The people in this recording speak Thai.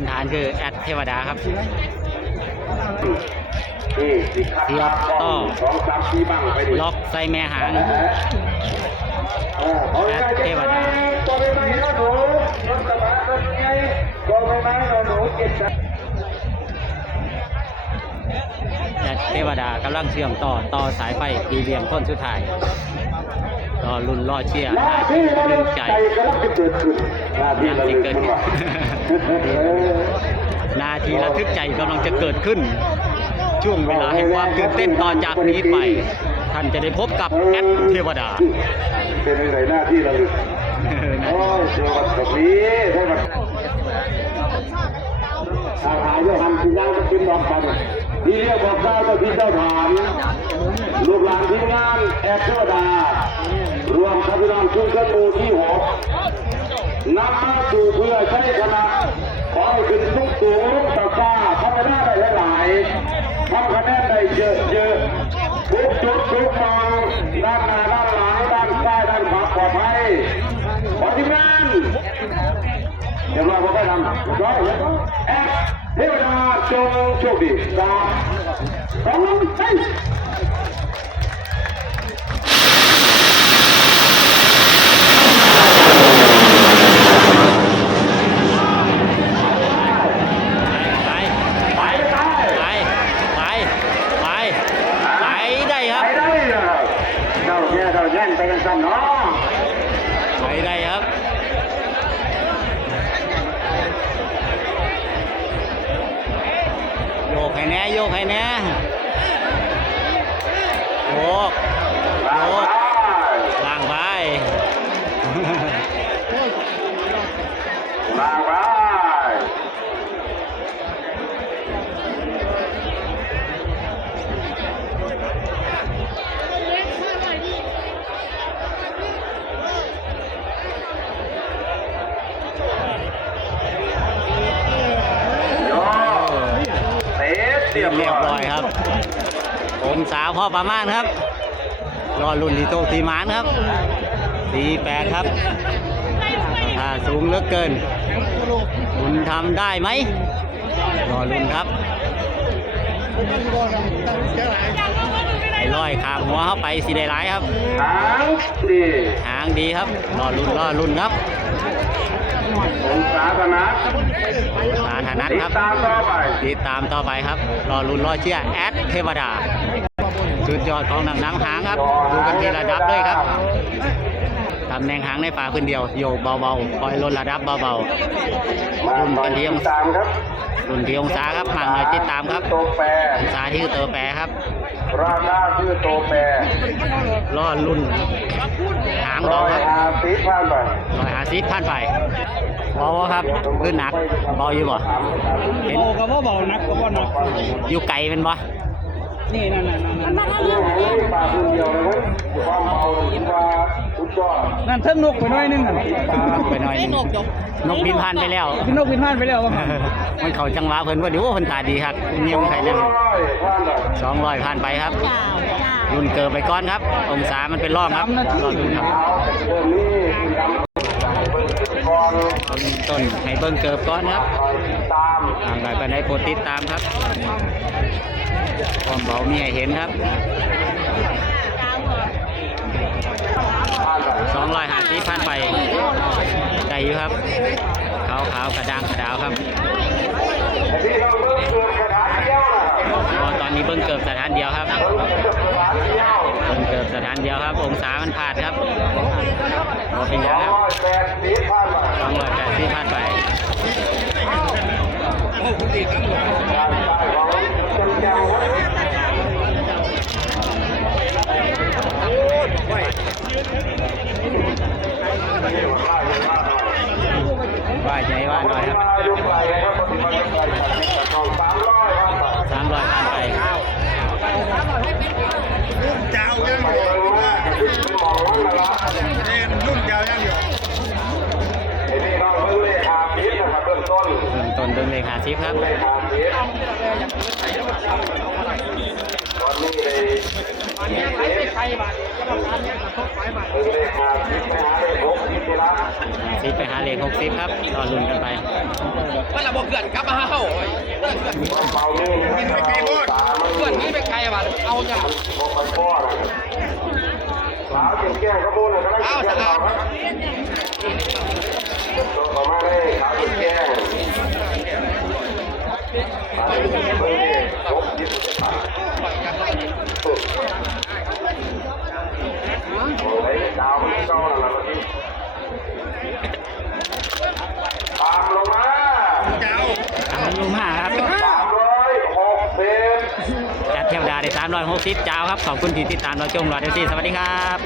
นฐานคือแอดเทวดาครับนี่สิครับเทียบต่อล็อกใส่แม่หางเออเทวดาแอดเทวดากำลังเชื่อมต่อต่อสายไฟพรีเวียมต้นสุดท้าย อรุ่นรอเชียร์หน้าที่เราดึเลืงอกใจใจก็ต้องเกิดขึ้นหน้าที่เราเลือกมันว่าเออนาทีระทึกใจกำลังจะเกิดขึ้น ช่วงเวลาแห่งความตื่นเต้นต่อจากนี้ไป ท่านจะได้พบกับแอดเทวดา เป็นอะไรหน้าที่เราเลือกโอ้ยเจ้าวัดตรงนี้ได้มาทางหายจะทำสิ่งนั้นก็เป็นดอกบันที่เรียกบอกเจ้าเจ้าที่เจ้าถามลูกหลานทีมงานแอดเทวดารวมทั พพิรามชุมชนหมู่ที่หกนำมาสู่เพื่อใช้คณะขอให้ขึ้นสูงสูงลุกตะฟ้าทำคะแนนได้หลายทำคะแนนได้เยอะๆทุกจุดทุกมองด้านหน้าด้านหลังด้านซ้ายด้านขวาปลอดภัยขอทีมงานเดี๋ยวเราไปทำร้อยแอดเทวดาจงโชคดีสามสองหนึ่งไปไปไปไปไปไปไปได้ครับ ไปได้เหรอเราแย่เราแย่งไปกันซ้ำเนาะ ไปได้ครับ โยก ให้แน่โยกให้แน่โยกโยกล่างไป ลางไป โยเตะ เรียบร้อยครับองศาพ่อประมาณครับ รอรุ่นทีโตสีมานครับสีแปดครับถ้าสูงเหลือเกิน คุณทำได้ไหมรอรุ่นครับ ร้อยขางหัวเข้าไปสีได้หลายครับหางดีหางดีครับรอรุ่นรอรุ่นครับองศาธนะสาธนัทติดครับตามต่อไปติดตามต่อไปครับ รอรุ่นรอเชียร์แอดเทวดาสุดยอดของหนังหนังหางครับดูกันทีระดับเลยครับตำแหน่งหางในป่าพื้นเดียวโยกเบาๆปล่อยลดระดับเบามารุ่นหน่อกัยนเดียวติดตามครับๆรุ่นที่องศาครับมาหน่อยติดตามครับโตแปรองศาที่คือเตอแปรครับ ราคาคือโตแปรรอรุ่นหางร้เบาอยครับห้าสิบพันบาทร้อยห้าสิบพันไปเบาบ่ครับขึ้นหนักเบาอยู่บ่เห็นโอ้ก็บ่เบานักก็บ่หนักอยู่ไกลเป็นบ่นี่นั่นนั่นนั่นนั่นเรื่องนี้ปลาพื้น นั่นเทิงนกไปหน่อยนึงนั่นไปหน่อยหนึ่งนกบินผ่านไปแล้ว พี่นกบินผ่านไปแล้วว่ามันเขาจังหวะเพิ่นว่าเดี๋ยวเพิ่นตาดีครับเงียบใครเลยร้อยพันบาทสองร้อยผ่านไปครับ รุ่นเกิดไปก้อนครับ องศามันเป็นรอบครับรอบดูครับเอาเรื่องนี้คุณดำก่อนต้นให้เบิ้งเกิดก้อนครับคอยติดตามทางใดไปไหนโปรดติดตามครับความเบามีให้เห็นครับส องร้อยห้าสิบผ่านไปได้อยู่ครับขาวขาวกระด้างกระดาวครับตอนนี้เบิ้งเกิดสถานเดียวครับเบิ้งเกิดสถานเดียวครับ องศามันพลาดครับโอเป็นยังครับร้อยแปดสิบพันบาทสองร้อยแปดสิบผ่านไป การจ่ายของคนจังครับ ว่าใจว่าหน่อยครับ มาดูไปครับปฏิบัติการของสามร้อยครับ สามร้อยผ่านไป เจ้ายัง ไปดูว่าจะมองว่าละ เอ็นรุ่นเจ้ายังอยู่ ไอ้นี่น้องเพิ่งเลยอาพิษนะครับเริ่มต้น เริ่มต้น นเบิ่งเลขหาซิครับไม่ขาดเสียตอนนี้เลยไม่ขาดไม่หาเลยหกสิบทีละซิไปหาเลขหกสิบครับรอลุ้นกันไปมันระบบเกิดกลับมาเฮาเบาเงี้ยนะครับตามันเกิดนี้ไปไกลว่ะเอาจ้ะลงไปก้อนสาวเก่งแก่ขบวนเลยก็ได้เอาเก่สะงอาด ล้วล่ะพี่ตามลงมาเจ้าสามลุมห้าครับสามร้อยหกสิบจัดเทวดาได้สามร้อยหกสิบจ้าครับ ขอบคุณที่ติดตามเราชมรอเดซี่สวัสดีครับ